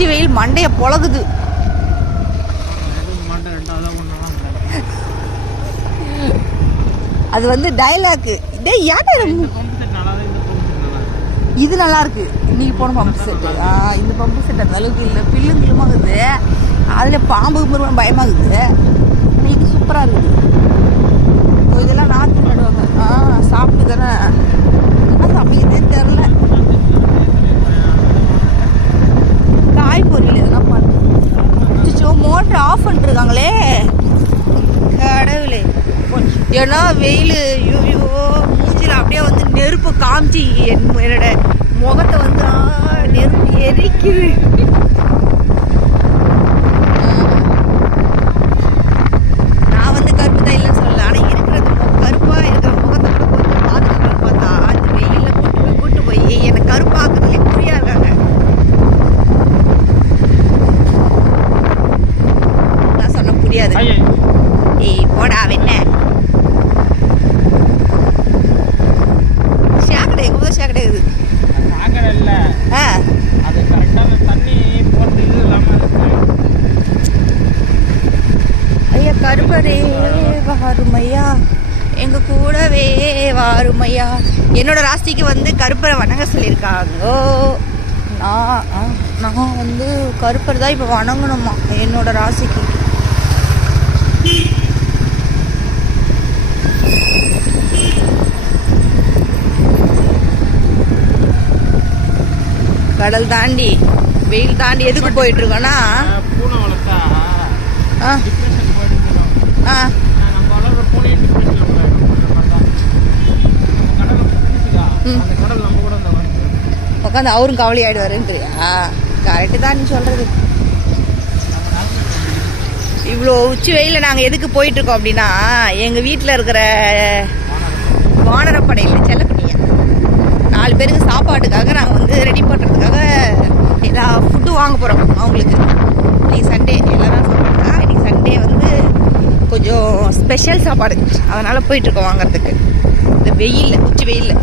உச்சி வெயில் மண்டைய பொழகுது. அது வந்து டைலாக். டேய் யாரா இது நல்லா இருக்கு. இன்னைக்கு போன பம்பு செட். இந்த பம்பு செட் அந்த அளவுக்கு இல்லை, பில்லும் கிளுமாகுது, அதில் பாம்பு முருகன் பயமாகுது. இது சூப்பராக இருக்குது. இதெல்லாம் நாற்று நடுவாங்க. சாப்பிட்டு தானே என்ன சமைக்குதுன்னு தெரில. காய் பொரியல் இதெல்லாம் பண்ணுச்சு. மோட்டர் ஆஃப் பண்ணிருக்காங்களே கடவுளே. ஏன்னா வெயில் ஐயோ மூஞ்சில அப்படியே வந்து நெருப்பு காமிச்சு என்னோட முகத்தை வந்து நெருப்பு எரிக்குது. நான் வந்து கருப்பு தான் இல்லைன்னு சொல்லல, ஆனால் இருக்கிறது கருப்பா இருக்கிற முகத்தை கூட கொஞ்சம் பாதுகாக்கணும்னு பார்த்தா அந்த வெயிலில் கூட்டு போய் என்னை கருப்பாக்குறதுலே புரியா இருக்காங்க. நான் சொன்ன புரியாது. ஏய் போடா வெண்ண ஷேக்கடை எங்க போதும் ஷேக்கடை இது இல்ல. அது கரெக்டா தண்ணி போட்டு இது ஐயா கருப்பரே வாருமையா எங்க கூடவே வாருமையா. என்னோட ராசிக்கு வந்து கருப்பரை வணங்க சொல்லியிருக்காங்கோ. நான் வந்து கருப்பர் தான் இப்போ வணங்கணுமா என்னோட ராசிக்கு. கடல் தாண்டி வெயில் தாண்டி எதுக்கு போயிட்டு இருக்கோன்னா உட்காந்து அவரும் கவலை ஆயிடுவாருன்றியா? கரெக்டு தான் நீ சொல்றது. இவ்வளோ உச்சி வெயில நாங்கள் எதுக்கு போயிட்டு இருக்கோம் அப்படின்னா, எங்கள் வீட்டில் இருக்கிற வானரப்படையில் செல்லக்குட்டிங்க 4 பேருக்கு சாப்பாட்டுக்காக நாங்கள் வந்து ரெடி பண்ணுறதுக்காக எல்லா ஃபுட்டும் வாங்க போகிறோம் அவங்களுக்கு. இன்னைக்கு சண்டே எல்லோரும் சாப்பாடுக்கா. இன்னைக்கு சண்டே வந்து கொஞ்சம் ஸ்பெஷல் சாப்பாடு, அதனால் போயிட்டுருக்கோம் வாங்குறதுக்கு இந்த வெயிலில் உச்சி வெயிலில்.